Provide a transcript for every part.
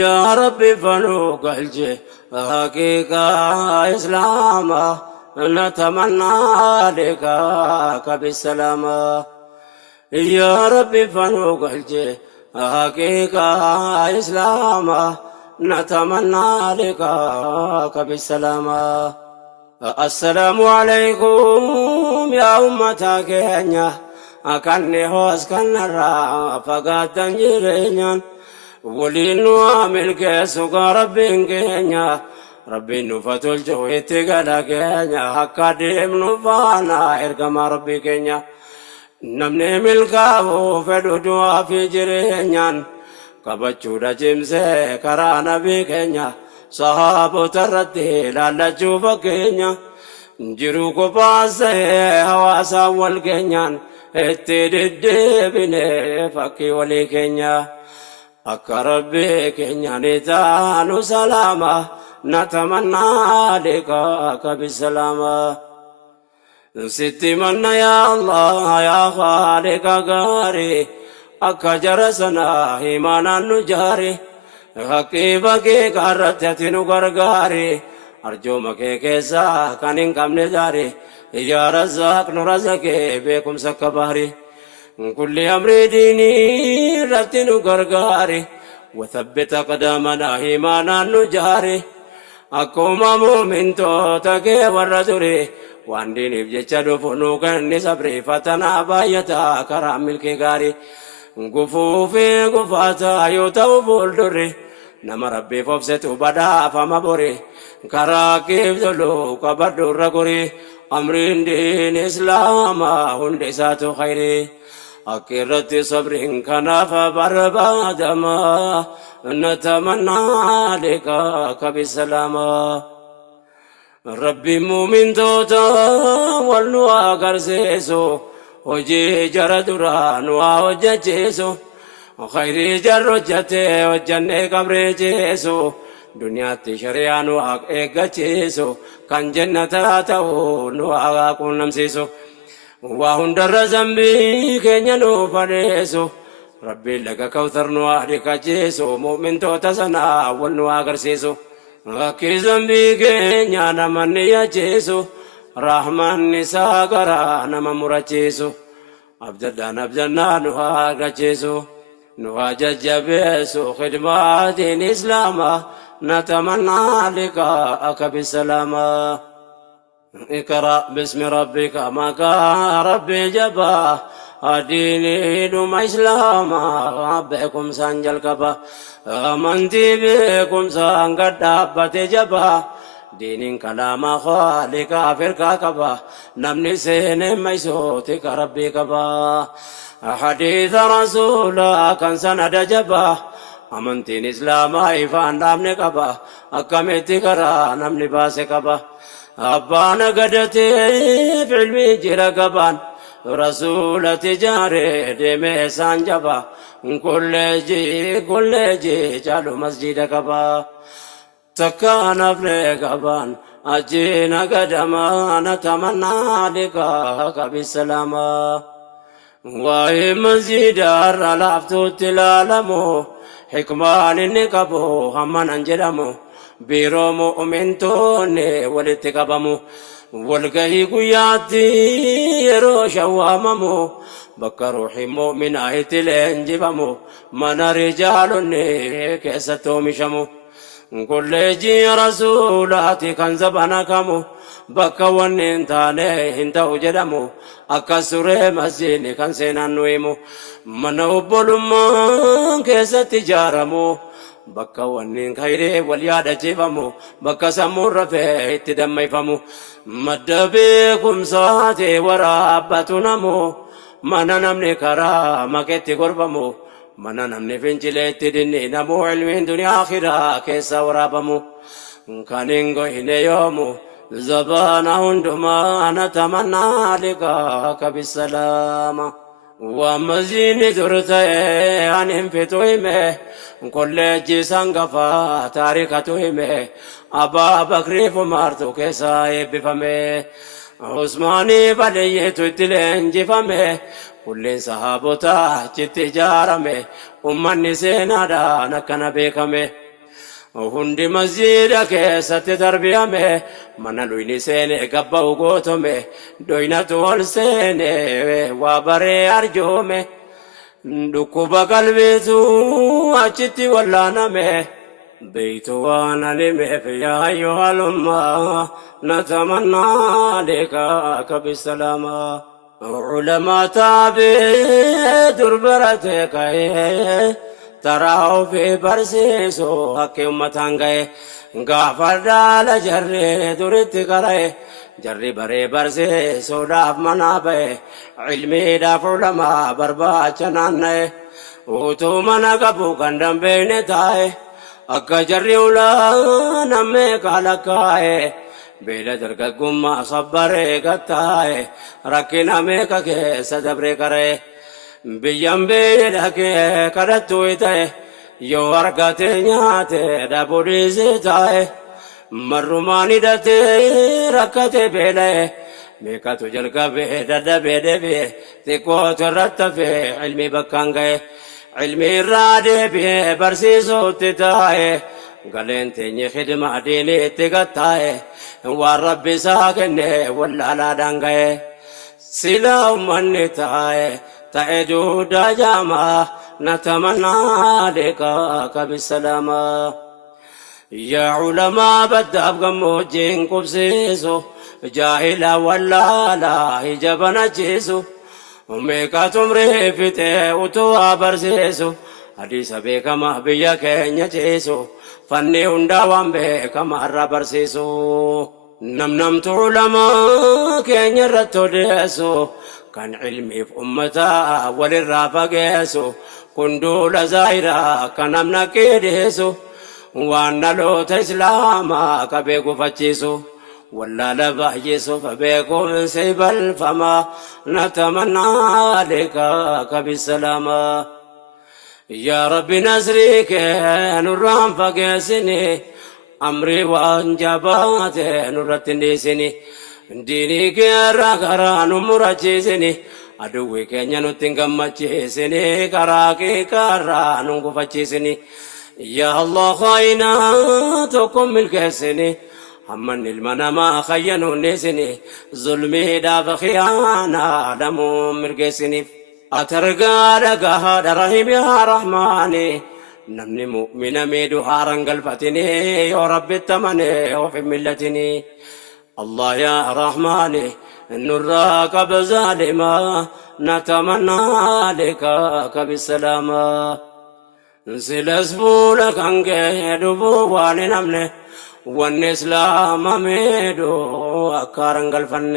يا ربي فنوق الجه حقيقة إسلاما نتمنى لقاك بالسلامة. يا ربي فنوق الجه حقيقة إسلاما نتمنى لقاك بالسلامة. السلام عليكم يا أمة كينيا أكني هوس كنرا فقط تنجرين ولينو عامل كيسوك ربين كينيا ربين نفتل جويت قلا كينيا حقا ديم نفانا إرقم ربي كينيا نمني ملكاو فدو دوا في جرينيان كبچو دا جمسي كرا نبي كينيا صحابو تردي لالجو فكينيا جرو کو پاسے حواسا والکینیان اتدد بنے فکی ولی کینیا اکا ربی کینیانی تانو سلاما نتمنى لقاك بالسلامة. ستي من يا الله يا خالق غاري اکا جرسنا ایمانا نجاري حقی بکی کارتیتنو گرگاری ارجو مکے کیسا کانین کامنے جاری یا رزاق نرزقے بیکم سکباری كل أمر ديني رتن غرغاري وثبت قدامنا إيمانا نجاري أكوما مؤمن توتكي والرجل وان ديني بجتشدو فنوكا نسبري فتنا بايتا كرام الكيغاري غفوفي غفاتا يوتو فولدري نما ربي فوفستو بدا فما بوري كراكيب دلو كبردو رغوري أمرين دين إسلاما هندي ساتو خيري أكرت صبر كناف بربادما نتمنى لقاك بالسلامة. ربي مؤمن توتا والنوا قرسيسو وجي جردران وججيسو خيري جرجتي وجنة قبريجيسو دنيا تشريان واق ايقجيسو كان جنة تاتو نواق نمسيسو وهن در زنبي كينيا نو فنيسو ربي لك كوثر نوارك جيسو مؤمن توتسنا والنوا قرسيسو أكي زنبي كينيا نمن يجيسو رحمن نساقرا نمن مرجيسو أبجدان أبجدنا نوها قرجيسو نوها ججبيسو خدمات إسلاما نتمنى لقاءك بالسلامة. اقرأ باسم ربك ما كان ربي جبا الدين دوم إسلاما بكم سانجل كبا أمنتي بكم سانقد دابت جبا دين كلام خالق فرقا كبا نمني سين ميسوتك ربي كبا حديث رسولا كان سند جبا أمنتين إسلاما إفان دامن كبا أكمتي كرا نمني باس كبا أبانا قدتي في علمي جرى قبان رسول تجاري دمي سانجبا كل جي جالو مسجد قبا تكان في قبان أجينا قدما نتمنى لقاك بالسلامة. واي مسجد الرلافتو تلالمو حكمان نقبو همان انجرمو بيرو مؤمنتوني ولتقبمو والقهي قياتي يرو شواممو بكا روحي مؤمن آيت الانجبمو من رجالني كيستو مشمو كل جي رسولاتي كان زبنكمو بكا ونين تاني انتو جدمو أكسر مسجد كان سينان نويمو من أبولما كيست جارمو بكا ونين خيري واليادة جيفمو بكا سمور رفيه تدمي فمو مد بكم ساتي ورابتنمو من نمني كرا مكتي قربمو من نمني فنجلت دني نمو علمين دنيا آخرة كيسا ورابمو كانينغو هنا يومو زبانا هندما نتمنى لقاك بالسلامة. ومزين ترتي عن انفتوهمه كل جيسان قفا تاريكتوهمه أبا بكري فمارتو كيسا بفمه عثماني بليتو تلين جفمه كل صحابتا جت جارمه أمان سينا دا نكنا بكمه hundi masjiida keessatti tarbiyame mana duyni seene gabba'u gootome doynatu ol seene waa baree arjoome dhukkuba qalbiitu achitti wallaaname beeytu waan alimeef yaa ayyuhal ummaa natamannaa likaaka bisalaama ulamaa taabee durbaratee ka'ee taraa'u fi barsiisu akka ummataan ga'e gaafa dhaala jarree duritti qara'e jarri baree barsiisuudhaaf manaa ba'e ilmiidhaaf ulamaa barbaacha naanna'e utuu mana qabu kan dambeeyne taa'e akka jarri ulaa nammee kaalakkaa'e beela dargaggummaa sabbaree gattaa'e rakkina meeqa keessa dabree qara'e biyyan beela kee kadhattuu ta'e yoo argate nyaate dhabuudhiisee taa'e marrumaan hidhatee rakkate beela'e meeqatu jalqabee dadhabee deebi'e xiqqootu irratti hafee ilmi bakkaan ga'e ilmi irraa deebi'ee barsiisuutti taa'e galeen teenye khidmaa diiniitti gattaa'e waan rabbi isaa kenne wallaalaadhaan ga'e silaa ummanni taa'e ta'e duudaa jaamaa natamannaa likaaka bisalaama yaa ulamaa baddaaf gammoojjiin qubsiisu jaahila wallaalaa ija banachiisu meeqatu umrii fixee utuu barsiisu hadiisa beekamaa biyya keenya ciisu fanni hundaa waan beekamaa irraa barsiisu namnamtu ulamaa keenya irratti odeessu kan ilmiif ummataa walirraa fageessu kun duula zaahiraa kan namna qeedeessu waan dhaloota islaamaa qabee gufachiisu wallaala baay'isuuf beekumsi balfamaa natamannaa likaaka bisalaama yaa rabbi nasrii kee nurraan fageessini amrii waan jabaate nurratti hin dhiisini diinii keerraa karaa nu murachiisini aduwwi keenya nutti hin gammachiisini karaa keekarraa nu gufachiisini yaa allah khaayinaa tokko milkeessini hamman ilma namaa khayyanuunneessini zulmiidhaaf khiyaanaa dhamuu mirgeessiniif atargaa dhagahaadha rahim yaa rahmaani namni mu'mina miidhu haaran galfatini yoo rabbitti amane of hin millatini الله يا رحمن نرى قبل ظالما نتمنى لكاك بالسلامة نسل اسبولك عنك دبو والنمله والإسلام ميدو أكارن قلفن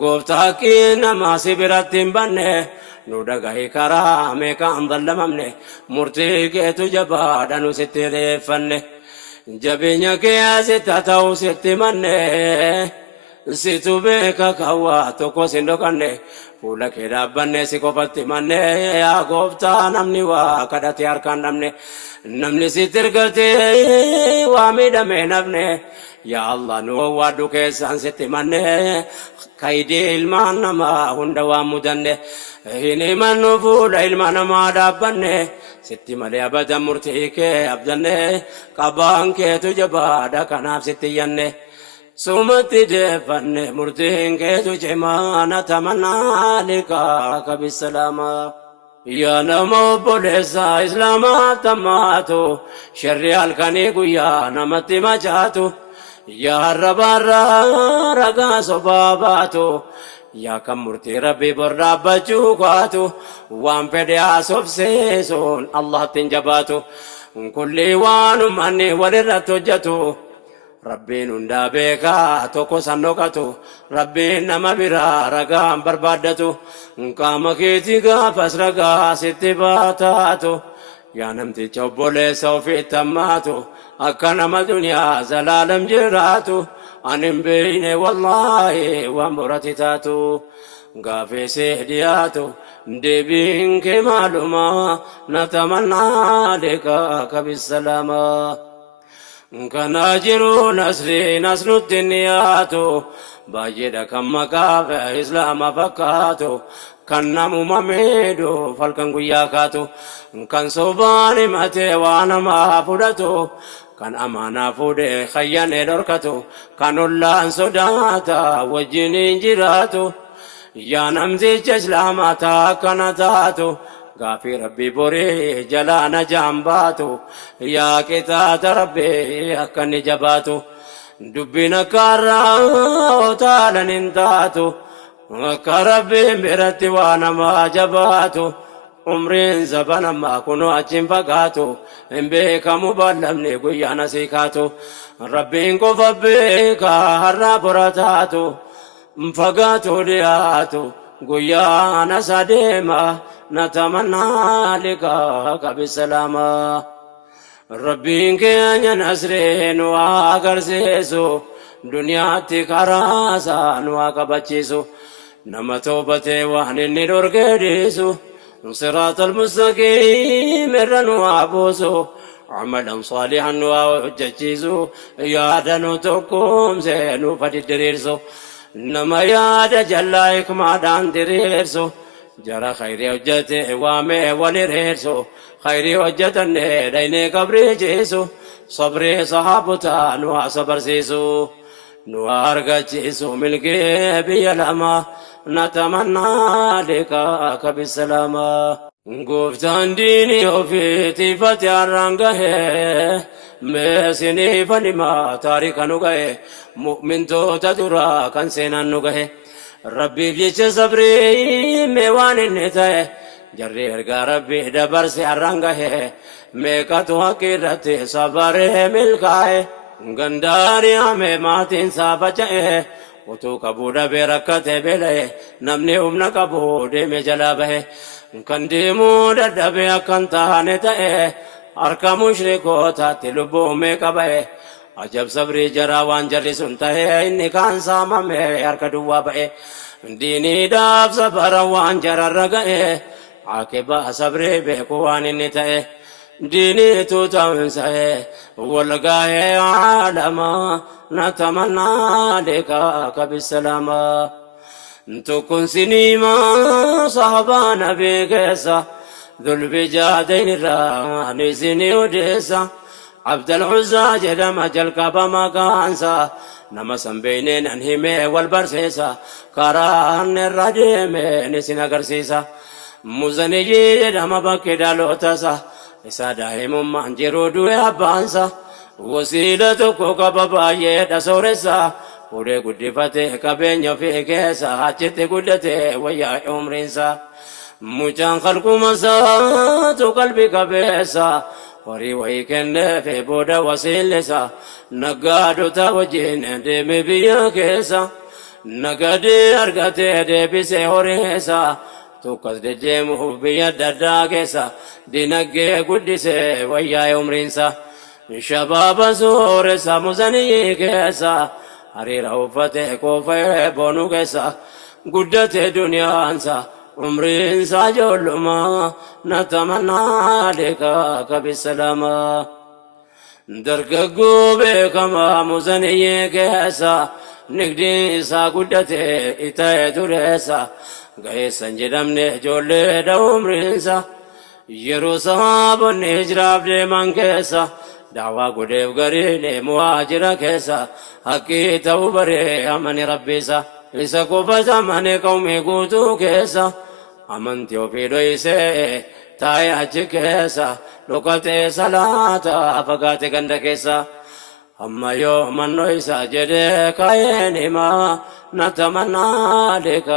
قفتاكي نما سبرت بنه نودغاي كرامه كان ظلممنه مرتيك تجبادا نسترفنه jabeenya kee sitta ta'u sitti manne situ beeka kawwaa tokko sin dhokanne fuula kee dhaabbanne si qofatti manne yaa gooftaa namni waa kadhate harkaan dhabne namni sitti ergate waa miidhame nafne yaa allah nu waaddu keessaan sitti manne kaydii ilmaan namaa hunda waan mudanne hin himannu fuula ilma namaa dhaabbanne sitti malee abadan murtii kee abdanne qabaan keetu jabaadha kanaaf sitti yanne sumatti deeffanne murtiin keetu cimaa natamannaa likaaka bisalaama yaa nama obboleessaa islaamaa tammaatu sharri halkanii guyyaa namatti machaatu yaa arrabaarraa ragaa sobaa baatu yaa kan murtii rabbii bor dhaabbachuu kaatu waan fedhe haasofsiisuun allahatti hin jabaatu kulli waan ummanni walirratti hojjetu rabbiin hundaa beekaa tokko san dhokatu rabbiin nama biraa ragaan barbaaddatu qaama keetii gaafas ragaa sitti baataatu yaa namticha obboleessa ofiitti hammaatu akka nama duniyaa zalaalam jiraatu anin beeyne wallaahi waan borati taatu gaafeesee dhiyaatu deebiin kee maaluma natamannaa likaaka bisalaama kana jiru nasri nasnutti niyaatu baay'eedha kan maqaa islaama fakkaatu kan namuma miidhu falkan guyyaa kaatu kan sobaan himatee waan namaa fudhatu kan amaanaa fuudhee khayyane dhorkatu kan ollaan sodaata wajjiniin jiraatu yaa namticha islaamaa akkana taatu gaafii rabbii borii jalaa najaan baatu yaa qixaata rabbii akka inni jabaatu dubbiin akka har'aa otaalan hin taatu akka rabbiin biratti waa namaa jabaatu umriin zabanammaa kunoo achiin fagaatu hin beekamu bal'amne guyyaan asii kaatu rabbiin qofa beekaa har'aa bora taatu fagaatu dhiyaatu guyyaan asa deema natamannaa liqaaka bisalaama rabbiin keenya nasree nu agarsiisu duniyaatti karaasaa nu qabachiisu nama toobatee waan inni dhorgee dhiisu صراط المستقيم الرنوا بوسو عملا صالحا وججيزو يا دنو تقوم زينو فديرسو نما يا دجلايك ما دان ديرسو جرى خيري وجته وامي وليرسو خيري وجتني ديني قبري جيسو صبري صحابتا نوا صبر سيسو نوا ارغجيسو ملكي بيلما نتمنى لك بالسلامة قفتان ديني وفيتي فتي الرنقه مسيني فنما تاريخ نقه مؤمن تو تدرى كان سينا نقه ربي بيش صبري ميوان النتاه جري ارقى ربي دبر سي الرنقه ميكاتو حقيرتي صبره ملكاه غنداري عمي ماتين صابجه utuu qabuudha bee rakkate beela'e namni humna qabu deeme jalaa bahe kan deemuu dadhabe akkan taane ta'e harka mushrikootaatti lubbuu meeqa bahe ajab sabrii jaraa waan jarri sun ta'e inni kaan saamame harka duwwaa ba'e diiniidhaaf sabara waan jararra ga'e akibaa sabrii beeku waan inni ta'e diiniitu ta'unsa'e walga'e aalamaa نتمنى لك بالسلامة تكون سنيما صحبا نبي كيسا ذو البجادين الراني سني وديسا عبد العزى جدم جل كابا ما كانسا نمسا بينين انهمي والبرسيسا كاران الرجيم نسينا قرسيسا مزني جدم بكي دالوتسا إسا دائم منجرو دوي أبانسا وسيلة كوكب بايه دسورسا ودي قدفته كبين في كيسا حجت قدته ويا عمرنسا مجان خلق مسات قلبي كبيسا وري ويكن في بودا وسيلسا نقادو توجين دمي بيا كيسا نقادي أرغته دي بيسي هوريسا توقس دجيمو بيا دادا كيسا دي نقي قدسي ويا عمرنسا شباب سور ساموزني كيسا حرير وفتح كوفي بونو كيسا قدت دنيا انسا عمري انسا جولما نتمنى لك بالسلامة درققو بكما موزني كيسا نقدي سا قدت اتاي تريسا قيسا جدمني جولي دا عمري انسا يرو صحاب النجراب دي من كيسا دعوة قديف قريني مواجرة كيسا حقي توبري أمني ربيسا إسا كوفا زماني قومي قوتو كيسا أمنتي وفي دويسي تاي حج كيسا لقتي صلاة فقاتي قند كيسا أما يوم النويسا جدي كايني ما نتمنى لك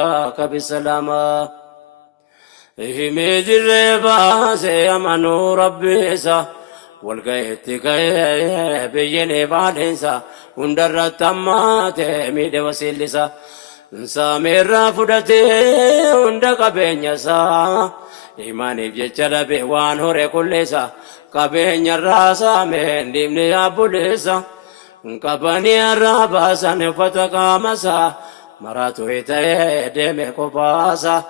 بالسلامة إهمي جري باسي أمنو ربيسا والقيت كي بيني بالنسا وندر التمات ميد وسيلسا سامر فدتي وندق بينسا إيماني بجل بيوان هوري كلسا كبين الراسا من دمني أبوليسا كبني الراباسا نفتقا مسا مراتو هتاي دمي كوباسا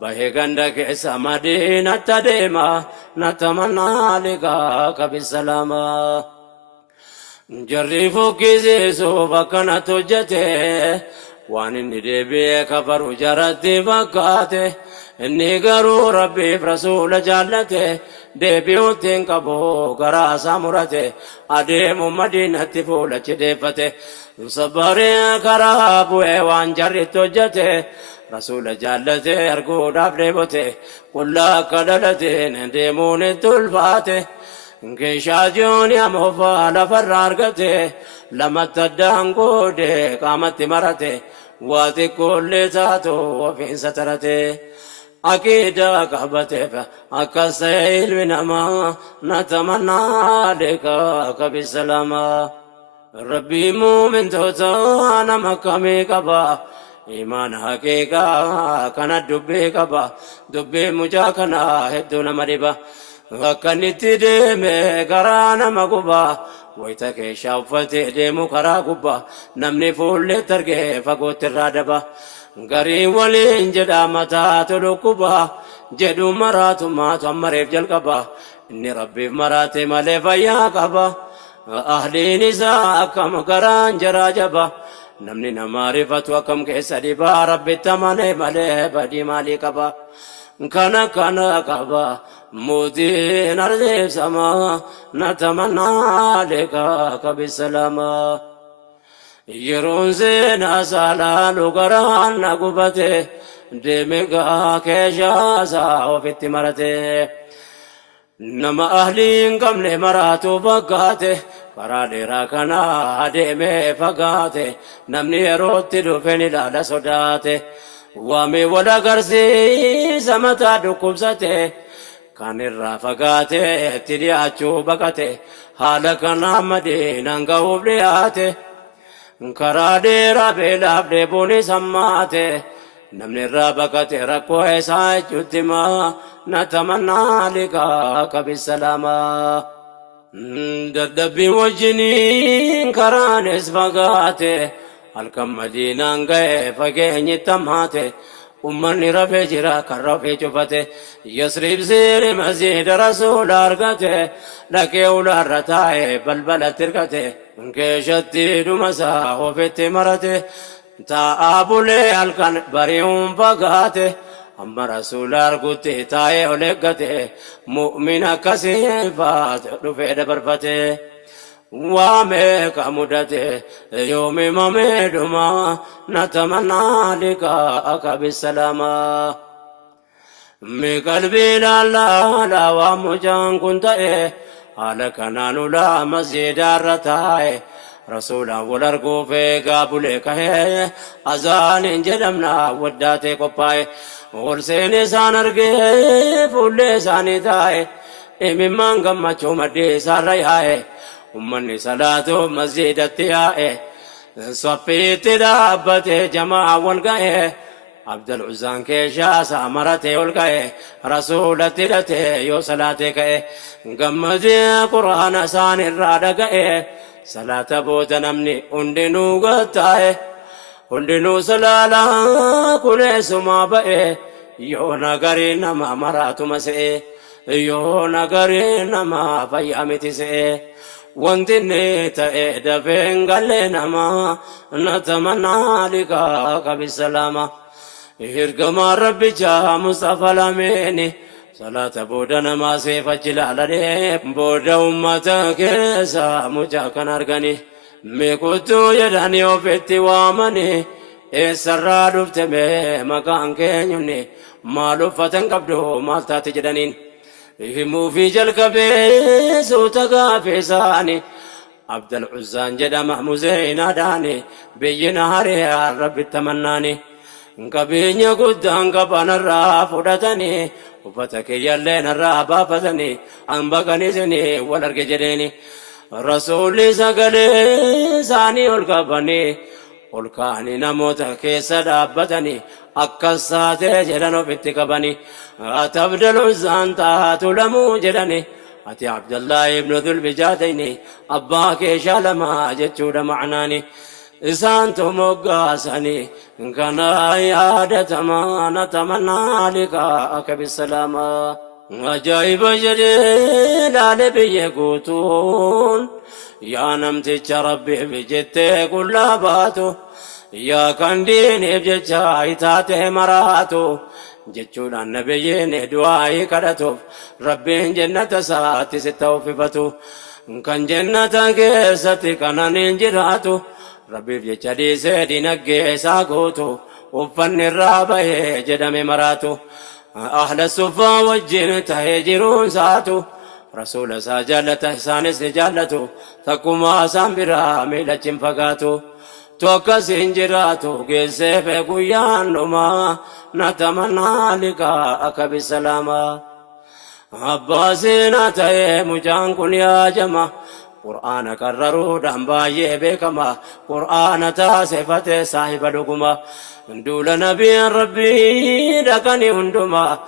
bahe ganda keessa madiinatti deema natamannaa liqaa kabisalama jarri fokkisiisuuf akkanatti hojjete waan inni deebi'ee kafaru jaratti fakkaate inni garuu rabbiif rasuula jaallate deebi'uutti hin qabu garaa isaa murate adeemu madiinatti fuulachi deeffate sabbaree karaa bu'ee waan jarritti hojjete rasuula jaallate arguudhaaf deebote qullaa akka dhalateen deemuun itti ulfaate keeshaa jooni amoofa lafarraa argate lamatti addaan qoode qaamatti marate waa xiqqoollee taatu ofiinsa tarate aqiidaa qabateef akkas ta'e ilmi namaa natamannaa leekaa kabisa lamaa rabbii muumintoota nama akkamii qaba imaan haqiiqaa kana dubbii qaba dubbii mucaa kana hedduu nama dhiba akkanitti deeme garaa nama guba wayita keeshaa uffatee deemu karaa gubba namni fuulletti argee fagootti irraa daba garii waliin jedha mataatu dhukkuba jedhu maraatumaatu ammareef jalqaba inni rabbiif maraate malee fayyaa qaba ahliin isaa akkam garaan jaraa jaba namni nama rifatu akkam keessa dhibaa rabbitti amanee malee badii maalii qaba kana qaba mootiin ardeef samaa natamannaa leekaa kabisa lamaa yeroon seenaa saalaalu garaan na gubate deeme gaa keeshaa isaa ofitti marate nama ahliin qabne maraatu fakkaate karaa dheeraa kana adeemee fagaate namni yerootti dhufeen ilaala sodaate waamee wal agarsiisa mataa dhukkubsate kan irraa fagaate itti dhiyaachuu baqate haala kanaa madiinaan gahuuf dhiyaate karaa dheeraa beelaaf dheebuun sammaate namni irraa baqate rakkoo isaa jechuutti maa natamannaa liqaa kabisa lamaa dadhabbii wajjiniin karaanis fagaate halkan madiinaan ga'e fageenyitti hammaate ummanni rafee jira kan rafee cufate yasriib seene masjiida rasuula argate dhaqee ulaarra taa'e balbalatti hirkate keeshatti dhumasaa ofitti marate taa'aa bulee halkan bari'uun fagaate amma rasuula argutti taa'ee ol eeggate mu'min akkasii faate dhufee dabarfate waamee mudate yoomi mamee dhuma natamannaa liqaa kabisa lamaa mi qalbii laallaa waan mucaan kun ta'e haala kanaan ulaa masjiidaarra taa'e rasuulaan wal arguuf eegaa bulee kahee azaaniin jedhamna waddaatee qophaa'e ol seenee isaan argee fuullee isaanii taa'e imimmaan gammachuu maddee isaarra yaa'e ummanni salaatu masjiidatti yaa'e saffiitti dhaabbate jamaa wal ga'e abdal uzaan keeshaa isaa maratee ol ga'e rasuulatti hidhate yoo salaatee ka'e gammadee quraana isaan irraa dhaga'e salaata booda namni hundinuu gattaa'e hundinuu salaalaa kuneessumaa ba'e yoo nagarii nama maraatuma se'e yoo nagarii nama fayyaa miti se'e wanti inni ta'e dafeen galee namaa natamannaa liqaa kabisa lama ergamaan rabbichaa Mustafa lameeni salaata booda namaa seefachi laaladhee booda ummata keessa mucaa kan argani meekuttuu jedhanii ofitti waamani eessarraa dhufte mee maqaan keenyunni maal uffatan qabdu maal taate jedhaniin himuufi jalqabee suuta gaafeesaani abdal uzzaan jedhama muzeynaadhaani biyyi naharee rabbitti amannaani qabeenya guddaan qabanarraa fudhatanii uffata kiyyallee narraa baafatanii hambaqaniisanii wal arge jedheeni rasuulli sagalee isaanii ol qabanii ol kaanii namoota keessa dhaabbatanii akkas taatee jedhan ofitti qabanii ati abdal uzzaan taatu lamuu jedhani ati abdallaahi ibnu dhulbijaatayni abbaa keeshaa lamaa jechuudha macnaani isaantu moggaasanii kana yaadatamaa natamannaa liqaa'aka bisalaamaa ajaa'iba jedhee laale biyya guutuun يا نمتج ربي بجتة كل باتو يا كندين بجتة إتاته مراتو جتشون النبيين دعائي كرتو ربي جنة ساتي ستوففتو كان جنة كيستي كان ننجراتو ربي بجتة سيدنا كيسا قوتو وفن الرابع جدم مراتو أهل الصفا والجن تهجرون ساتو رسول ساجالة إحسان سجالته تكما سامبرا ميلة فقاتو توكا سنجراتو كيسي في قيان نما نتمنى لك أكب السلامة عباسينا تهي مجان كن يا جماعة قرآن كرروا دنبايي بكما قرآن تاسفة صاحب لكما دول نبي ربي دكني هندما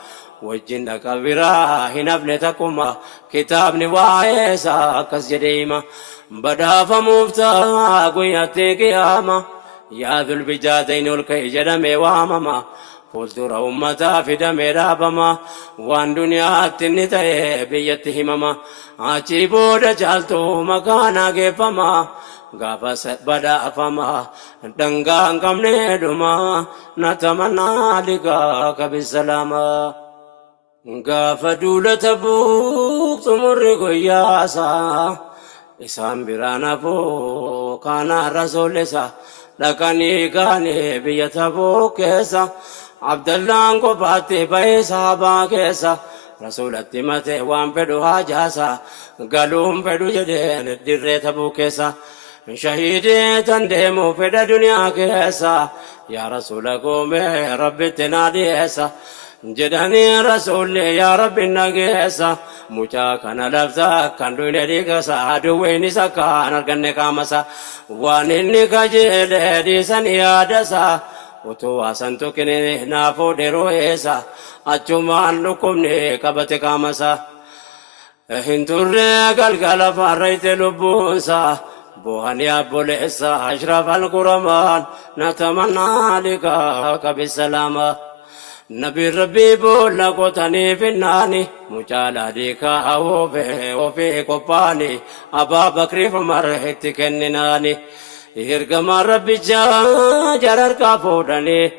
وجن كبيرا هنبن تكما كتابني وايسا كسجديما بدا فمفتا قياتي قياما يا ذو البجاتين الكي جدمي وامما فلتر أمتا في دمي رابما وان دنيا تنتهي بيتهمما عجيبو دجالتو مكانا كيفما غافس بدا فما دنگان كمني دما نتمنى لقاك بالسلامة غاف دولة بوك تمر قياسا إسان برانا فو كان رسول سا لكني كاني بيتبوك كيسا عبد الله قباتي بي صحابا كيسا رسول التمتي وان بدو حاجاسا قالوم بدو جدين الدر تبوك كيسا شهيدي تندمو في الدنيا كيسا يا رسول قومي ربي تنادي إسا جداني رسول يا رب النجيسا مجا كان لفظا كان دون ديكسا عدوين سكان الجنة كامسا وانني كجيل ديسان يادسا وتواسن تكني نافو درويسا أجمان لكم نكبت كامسا هندور قلقل فريت لبوسا بوهني أبوليسا أشرف القرمان نتمنى لك بالسلامة نبي ربي بولا قطني في الناني مجالا ديكا وفي قباني أبا بكر فمرهت كنناني إرقم ربي جرر كافودني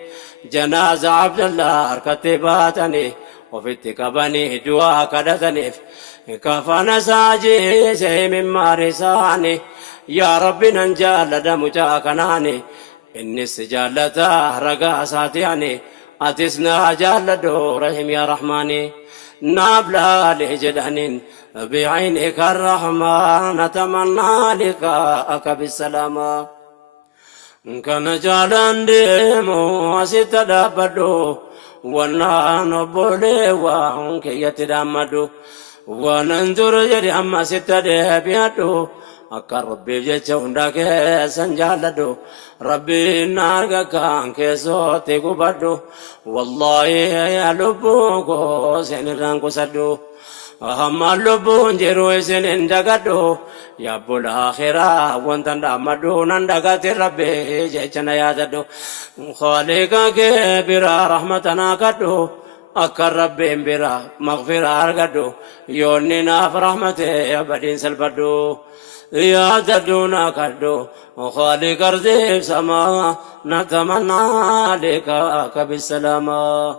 جناز عبد الله كتباتني وفي اتكبني دعا كدتني كفانا ساجي سي من مارساني يا ربي ننجال دمجا كناني إني سجالتا رقا ساتياني أتسنا جالدو رحم يا رحماني نابلا لجدهن بعينك الرحمن نتمنى لقاءك بالسلامة كان جالن ديمو أسيت دابدو وانا نبولي وانك يتدامدو وننظر جري أما ست ديبيادو akka rabbiif jecha hunda keessan jaalladhu rabbiin na arga kan keessootti gubadhu wallaahi yaa lubbuu koo isin irraan qusadhu hammaan lubbuun jiru isin hin dagadhu yabbul akhiraa wantan dhaammadhu nan dagati rabbi jecha na yaadadhu khaliqa kee biraa rahmatanaa kadhu akka rabbiin biraa maghfiraa argadhu yoonni naaf rahmate abadiin salphadhu يا تدونا كدو وخالق أرض السماء نتمنى لك بالسلامة